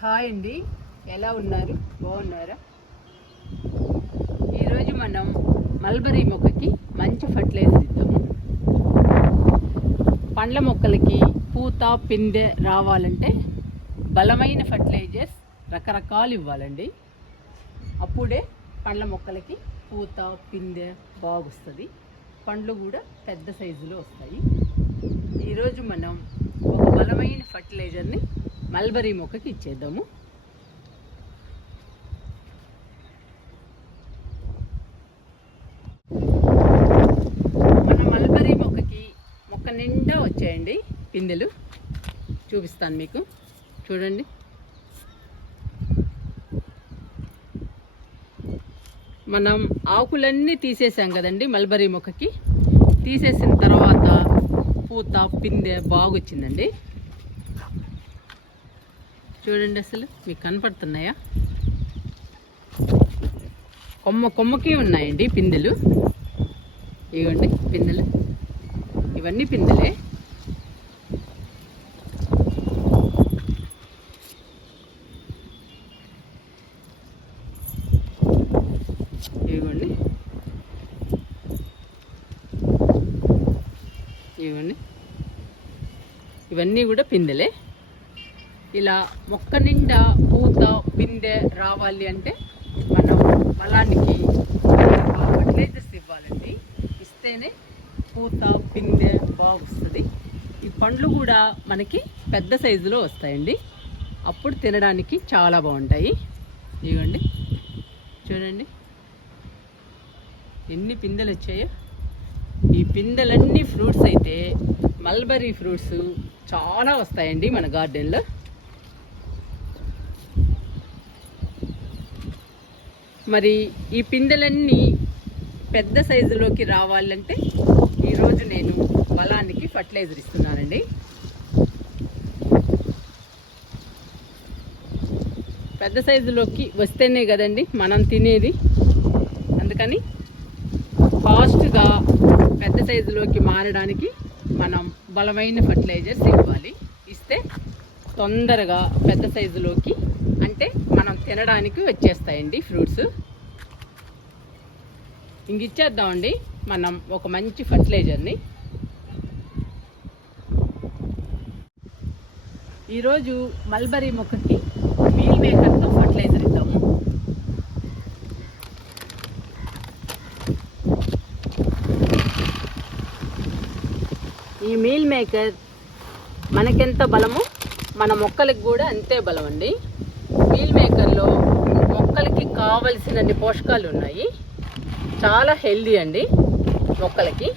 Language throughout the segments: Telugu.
హాయ్ అండి, ఎలా ఉన్నారు? బాగున్నారా? ఈరోజు మనం మల్బరీ మొక్కకి మంచి ఫర్టిలైజర్ ఇద్దాము. పండ్ల మొక్కలకి పూత పిందె రావాలంటే బలమైన ఫర్టిలైజర్స్ రకరకాలు ఇవ్వాలండి. అప్పుడే పండ్ల మొక్కలకి పూత పిందె బాగొస్తుంది, పండ్లు కూడా పెద్ద సైజులో వస్తాయి. ఈరోజు మనం ఒక బలమైన ఫర్టిలైజర్ని మల్బరీ మొక్కకి ఇచ్చేద్దాము. మన మల్బరీ మొక్కకి మొక్క నిండా వచ్చాయండి పిందెలు. చూపిస్తాను మీకు, చూడండి. మనం ఆకులన్నీ తీసేసాం కదండి మల్బరీ మొక్కకి. తీసేసిన తర్వాత పూత పిందె బాగొచ్చిందండి. చూడండి, అసలు మీకు కనపడుతున్నాయా? కొమ్మకి ఉన్నాయండి పిందెలు. ఇవ్వండి పిందెలు, ఇవన్నీ పిందెలే. ఇవ్వండి ఇవ్వండి, ఇవన్నీ కూడా పిందెలే. ఇలా మొక్క నిండా పూత పిందె రావాలి అంటే మనం బలానికి ఫర్టిలైజర్స్ ఇవ్వాలండి. ఇస్తేనే పూత పిందె బాగుస్తుంది. ఈ పండ్లు కూడా మనకి పెద్ద సైజులో వస్తాయండి. అప్పుడు తినడానికి చాలా బాగుంటాయి. ఇవ్వండి, చూడండి ఎన్ని పిందెలు వచ్చాయో. ఈ పిందెలన్నీ ఫ్రూట్స్ అయితే మల్బరీ ఫ్రూట్స్ చాలా వస్తాయండి మన గార్డెన్లో. మరి ఈ పిందెలన్నీ పెద్ద సైజులోకి రావాలంటే ఈరోజు నేను బలానికి ఫర్టిలైజర్ ఇస్తున్నానండి. పెద్ద సైజులోకి వస్తేనే కదండి మనం తినేది. అందుకని ఫాస్ట్గా పెద్ద సైజులోకి మారడానికి మనం బలమైన ఫర్టిలైజర్స్ ఇవ్వాలి. ఇస్తే తొందరగా పెద్ద సైజులోకి, అంటే మనం తినడానికి వచ్చేస్తాయండి ఫ్రూట్స్. ఇంక ఇచ్చేద్దామండి మనం ఒక మంచి ఫర్టిలైజర్ని. ఈరోజు మల్బరీ మొక్కకి మీల్ మేకర్తో ఫర్టిలైజర్ ఇద్దాము. ఈ మీల్ మేకర్ మనకెంత బలమో మన మొక్కలకు కూడా అంతే బలం అండి. మీల్ మేకర్లో మొక్కలకి కావలసినన్ని పోషకాలు ఉన్నాయి. చాలా హెల్దీ అండి మొక్కలకి,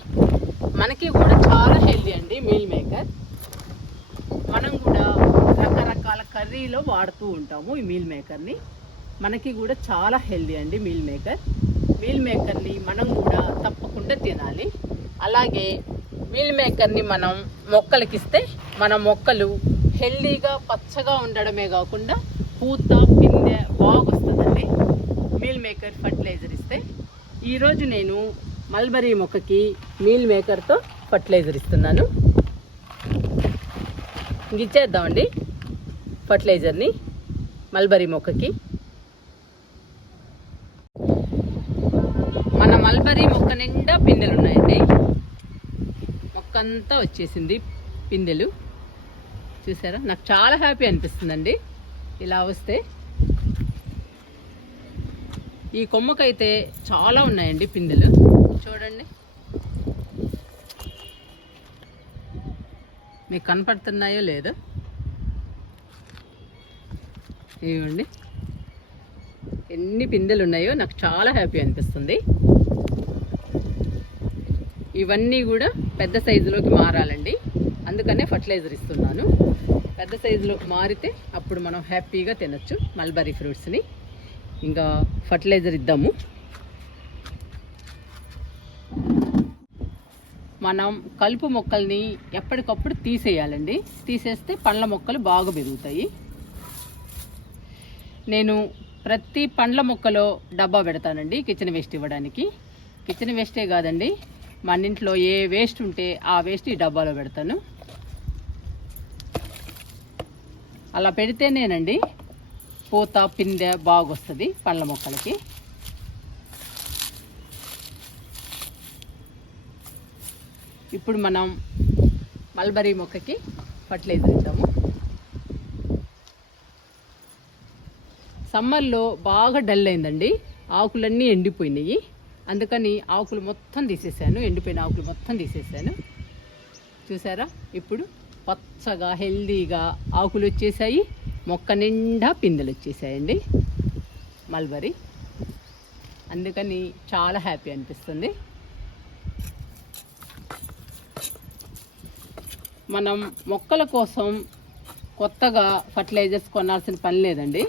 మనకి కూడా చాలా హెల్దీ అండి మీల్ మేకర్. మనం కూడా రకరకాల కర్రీలో వాడుతూ ఉంటాము ఈ మీల్ మేకర్ని. మనకి కూడా చాలా హెల్దీ అండి మీల్ మేకర్. మీల్ మేకర్ని మనం కూడా తప్పకుండా తినాలి. అలాగే మీల్ మేకర్ని మనం మొక్కలకి ఇస్తే మన మొక్కలు హెల్దీగా పచ్చగా ఉండడమే కాకుండా పూత పిందె బాగొస్తుందండి మీల్ మేకర్ ఫర్టిలైజర్ ఇస్తే. ఈరోజు నేను మల్బరీ మొక్కకి మీల్ మేకర్తో ఫర్టిలైజర్ ఇస్తున్నాను. ఇచ్చేద్దామండి ఫర్టిలైజర్ని మల్బరీ మొక్కకి. మన మల్బరీ మొక్క నిండా పిందెలు ఉన్నాయండి. మొక్క అంతా వచ్చేసింది పిందెలు. చూసారా? నాకు చాలా హ్యాపీ అనిపిస్తుందండి ఇలా వస్తే. ఈ కొమ్మకైతే చాలా ఉన్నాయండి పిందెలు, చూడండి. మీకు కనపడుతున్నాయో లేదో? ఇవ్వండి ఎన్ని పిందెలు ఉన్నాయో. నాకు చాలా హ్యాపీ అనిపిస్తుంది. ఇవన్నీ కూడా పెద్ద సైజులోకి మారాలండి, అందుకనే ఫర్టిలైజర్ ఇస్తున్నాను. పెద్ద సైజులోకి మారితే అప్పుడు మనం హ్యాపీగా తినచ్చు మల్బరీ ఫ్రూట్స్ని. ఇంకా ఫర్టిలైజర్ ఇద్దాము. మనం కలుపు మొక్కల్ని ఎప్పటికప్పుడు తీసేయాలండి. తీసేస్తే పండ్ల మొక్కలు బాగా పెరుగుతాయి. నేను ప్రతి పండ్ల మొక్కలో డబ్బా పెడతానండి కిచెన్ వేస్ట్ ఇవ్వడానికి. కిచెన్ వేస్టే కాదండి, మన ఇంట్లో ఏ వేస్ట్ ఉంటే ఆ వేస్ట్ ఈ డబ్బాలో పెడతాను. అలా పెడితేనేనండి పూత పిందె బాగా వస్తుంది పండ్ల మొక్కలకి. ఇప్పుడు మనం మల్బరీ మొక్కకి ఫర్టిలైజర్ ఇద్దాము. సమ్మర్లో బాగా డల్ అయిందండి, ఆకులన్నీ ఎండిపోయినాయి. అందుకని ఆకులు మొత్తం తీసేసాను, ఎండిపోయిన ఆకులు మొత్తం తీసేసాను. చూసారా, ఇప్పుడు పచ్చగా హెల్దీగా ఆకులు వచ్చేసాయి, మొక్క నిండా పిందెలు వచ్చేసాయండి మల్బరీ. అందుకని చాలా హ్యాపీ అనిపిస్తుంది. మనం మొక్కల కోసం కొత్తగా ఫర్టిలైజర్స్ కొనాల్సిన పని లేదండి.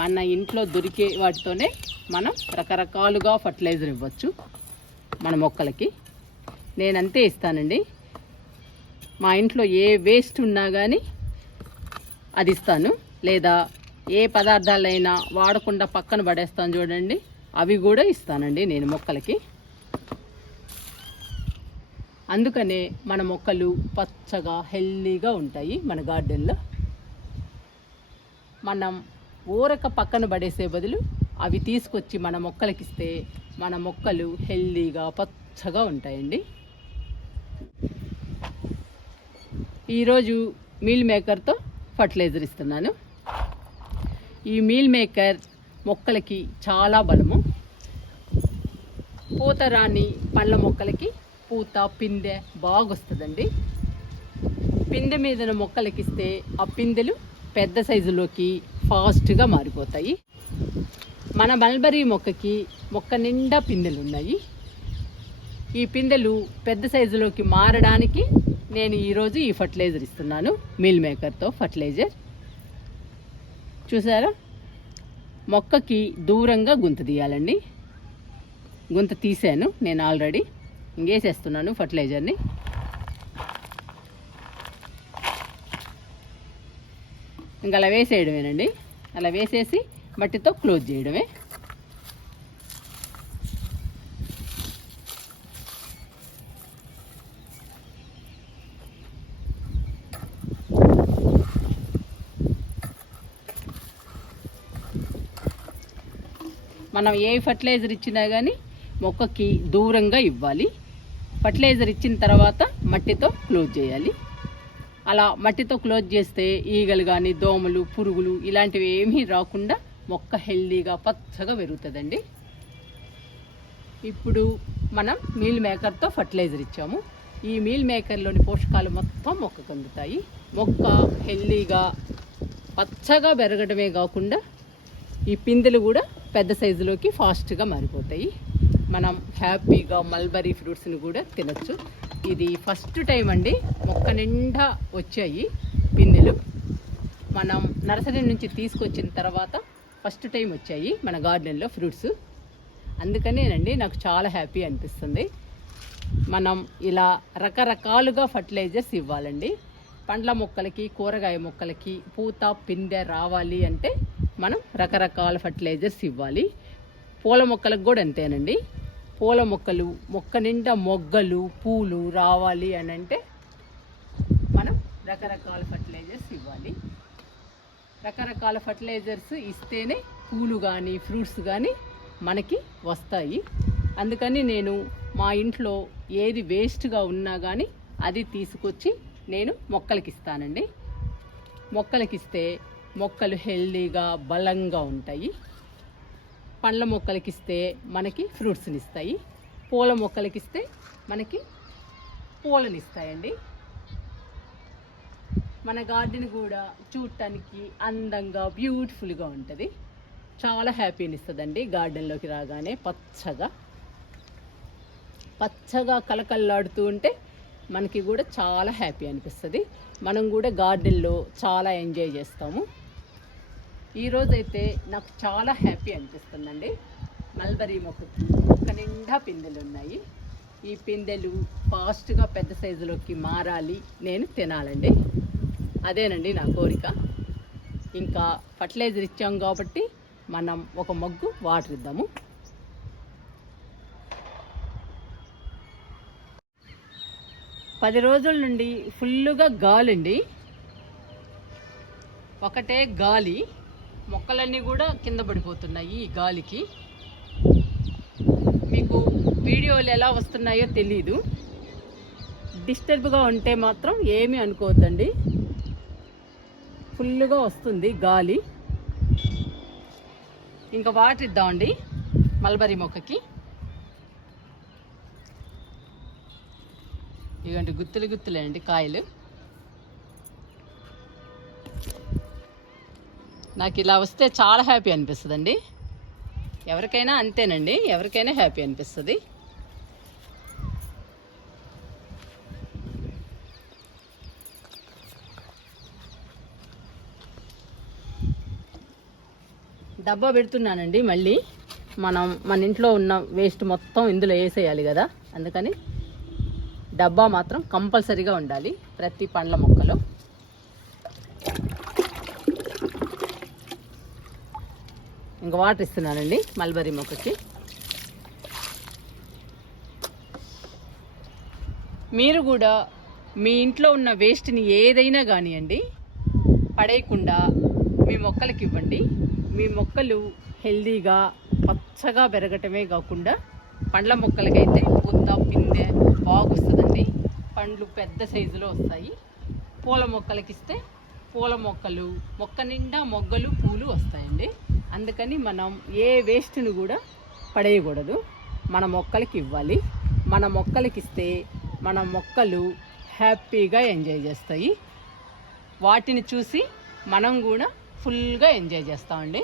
మన ఇంట్లో దొరికే వాటితోనే మనం రకరకాలుగా ఫర్టిలైజర్ ఇవ్వచ్చు మన మొక్కలకి. నేనంతే ఇస్తానండి. మా ఇంట్లో ఏ వేస్ట్ ఉన్నా కానీ అది ఇస్తాను, లేదా ఏ పదార్థాలైనా వాడకుండా పక్కన పడేస్తాను చూడండి, అవి కూడా ఇస్తానండి నేను మొక్కలకి. అందుకనే మన మొక్కలు పచ్చగా హెల్దీగా ఉంటాయి మన గార్డెన్లో. మనం ఊరక పక్కన పడేసే బదులు అవి తీసుకొచ్చి మన మొక్కలకి ఇస్తే మన మొక్కలు హెల్దీగా పచ్చగా ఉంటాయండి. ఈరోజు మీల్ మేకర్తో ఫర్టిలైజర్ ఇస్తున్నాను. ఈ మీల్ మేకర్ మొక్కలకి చాలా బలము. పూత రాని పండ్ల మొక్కలకి పూత పిందె బాగా వస్తుందండి. పిందె మీద మొక్కలకి ఇస్తే ఆ పిందెలు పెద్ద సైజులోకి ఫాస్ట్గా మారిపోతాయి. మన మల్బరీ మొక్కకి మొక్క నిండా పిందెలు ఉన్నాయి. ఈ పిందెలు పెద్ద సైజులోకి మారడానికి నేను ఈరోజు ఈ ఫర్టిలైజర్ ఇస్తున్నాను, మీల్ మేకర్తో ఫర్టిలైజర్. చూసారా, మొక్కకి దూరంగా గుంత తీయాలండి. గుంత తీసాను నేను ఆల్రెడీ. ఇంకేసేస్తున్నాను ఫర్టిలైజర్ని. ఇంకా అలా వేసేయడమేనండి. అలా వేసేసి మట్టితో క్లోజ్ చేయడమే. మనం ఏ ఫర్టిలైజర్ ఇచ్చినా కానీ మొక్కకి దూరంగా ఇవ్వాలి. ఫర్టిలైజర్ ఇచ్చిన తర్వాత మట్టితో క్లోజ్ చేయాలి. అలా మట్టితో క్లోజ్ చేస్తే ఈగలు కానీ దోమలు పురుగులు ఇలాంటివి ఏమీ రాకుండా మొక్క హెల్దీగా పచ్చగా పెరుగుతుందండి. ఇప్పుడు మనం మీల్ మేకర్తో ఫర్టిలైజర్ ఇచ్చాము. ఈ మీల్ మేకర్లోని పోషకాలు మొత్తం మొక్కకు అందుతాయి. మొక్క హెల్దీగా పచ్చగా పెరగడమే కాకుండా ఈ పిందెలు కూడా పెద్ద సైజులోకి ఫాస్ట్గా మారిపోతాయి. మనం హ్యాపీగా మల్బరీ ఫ్రూట్స్ని కూడా తినచ్చు. ఇది ఫస్ట్ టైం అండి మొక్క నిండా వచ్చాయి పిందెలు. మనం నర్సరీ నుంచి తీసుకొచ్చిన తర్వాత ఫస్ట్ టైం వచ్చాయి మన గార్డెన్లో ఫ్రూట్స్. అందుకనేనండి నాకు చాలా హ్యాపీ అనిపిస్తుంది. మనం ఇలా రకరకాలుగా ఫర్టిలైజర్స్ ఇవ్వాలండి. పండ్ల మొక్కలకి కూరగాయ మొక్కలకి పూత పిందె రావాలి అంటే మనం రకరకాల ఫర్టిలైజర్స్ ఇవ్వాలి. పూల మొక్కలకు కూడా అంతేనండి. పూల మొక్కలు మొక్క నిండా మొగ్గలు పూలు రావాలి అని అంటే మనం రకరకాల ఫర్టిలైజర్స్ ఇవ్వాలి. రకరకాల ఫర్టిలైజర్స్ ఇస్తేనే పూలు కానీ ఫ్రూట్స్ కానీ మనకి వస్తాయి. అందుకని నేను మా ఇంట్లో ఏది వేస్ట్గా ఉన్నా కానీ అది తీసుకొచ్చి నేను మొక్కలకి ఇస్తానండి. మొక్కలకి ఇస్తే మొక్కలు హెల్దీగా బలంగా ఉంటాయి. పండ్ల మొక్కలకి ఇస్తే మనకి ఫ్రూట్స్ని ఇస్తాయి. పూల మొక్కలకి ఇస్తే మనకి పూలని ఇస్తాయండి. మన గార్డెన్ కూడా చూడటానికి అందంగా బ్యూటిఫుల్గా ఉంటుంది. చాలా హ్యాపీని ఇస్తుందండి. గార్డెన్లోకి రాగానే పచ్చగా కలకల్లాడుతూ ఉంటే మనకి కూడా చాలా హ్యాపీ అనిపిస్తుంది. మనం కూడా గార్డెన్లో చాలా ఎంజాయ్ చేస్తాము. ఈరోజైతే నాకు చాలా హ్యాపీ అనిపిస్తుందండి. మల్బరీ మొక్క నిండా పిందెలు ఉన్నాయి. ఈ పిందెలు ఫాస్ట్గా పెద్ద సైజులోకి మారాలి, నేను తినాలండి. అదేనండి నా కోరిక. ఇంకా ఫర్టిలైజర్ ఇచ్చాం కాబట్టి మనం ఒక మగ్గు వాటర్ ఇద్దాము. పది రోజుల నుండి ఫుల్లుగా గాలండి, ఒకటే గాలి. మొక్కలన్నీ కూడా కింద పడిపోతున్నాయి ఈ గాలికి. మీకు వీడియోలు ఎలా వస్తున్నాయో తెలీదు. డిస్టర్బ్గా ఉంటే మాత్రం ఏమీ అనుకోవద్దండి, ఫుల్గా వస్తుంది గాలి. ఇంకా వాటర్ ఇద్దామండి మల్బరీ మొక్కకి. ఇలాంటి గుత్తులు గుత్తులే అండి కాయలు. నాకు ఇలా వస్తే చాలా హ్యాపీ అనిపిస్తుందండి. ఎవరికైనా అంతేనండి, ఎవరికైనా హ్యాపీ అనిపిస్తుంది. డబ్బా పెడుతున్నానండి. మళ్ళీ మన ఇంట్లో ఉన్న వేస్ట్ మొత్తం ఇందులో వేసేయాలి కదా, అందుకని డబ్బా మాత్రం కంపల్సరీగా ఉండాలి ప్రతి పండ్ల మొక్కలో. ఇంకా వాటర్ ఇస్తున్నానండి మల్బరీ మొక్కకి. మీరు కూడా మీ ఇంట్లో ఉన్న వేస్ట్ని ఏదైనా కానివ్వండి పడేయకుండా మీ మొక్కలకి ఇవ్వండి. మీ మొక్కలు హెల్దీగా పచ్చగా పెరగటమే కాకుండా పండ్ల మొక్కలకైతే పూత పిందె బాగొస్తుందండి, పండ్లు పెద్ద సైజులో వస్తాయి. పూల మొక్కలకి ఇస్తే పూల మొక్కలు మొక్క నిండా మొగ్గలు పూలు వస్తాయండి. అందుకని మనం ఏ వేస్ట్ని కూడా పడేయకూడదు, మన మొక్కలకి ఇవ్వాలి. మన మొక్కలకి ఇస్తే మన మొక్కలు హ్యాపీగా ఎంజాయ్ చేస్తాయి. వాటిని చూసి మనం కూడా ఫుల్గా ఎంజాయ్ చేస్తామండి.